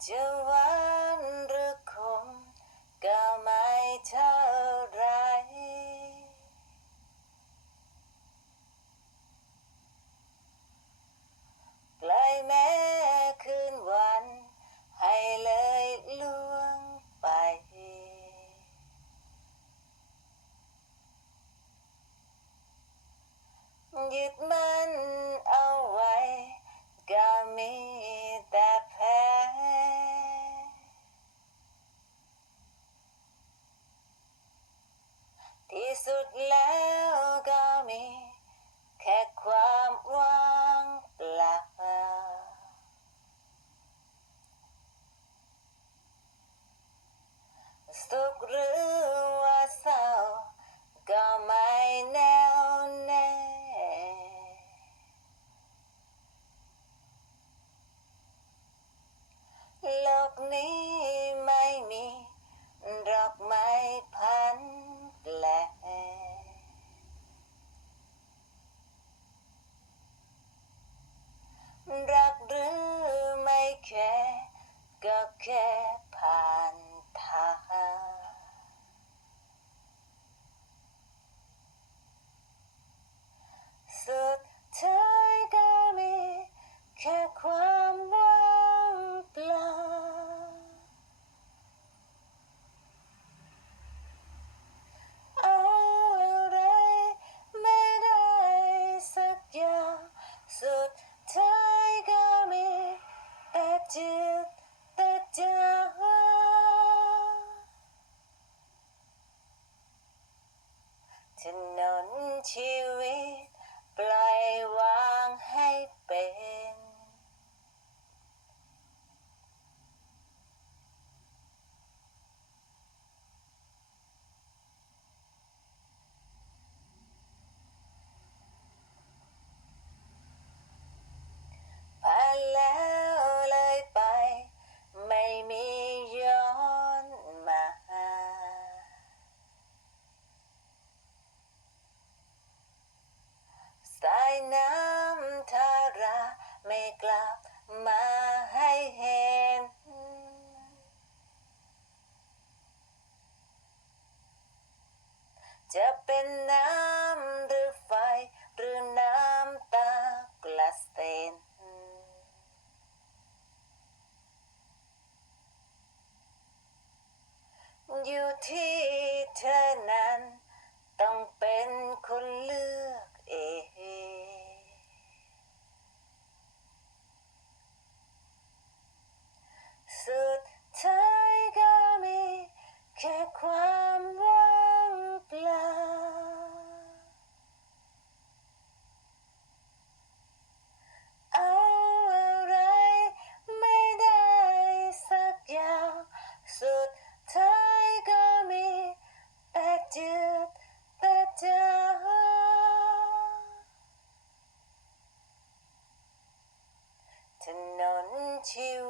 就。me สุดท้ายก็มีแต่จิตแต่ใจถนนชีว เป็นน้ำหรือไฟ หรือน้ำตากลาสเตนอยู่ที่เธอนั้น ต้องเป็นคนเลือก to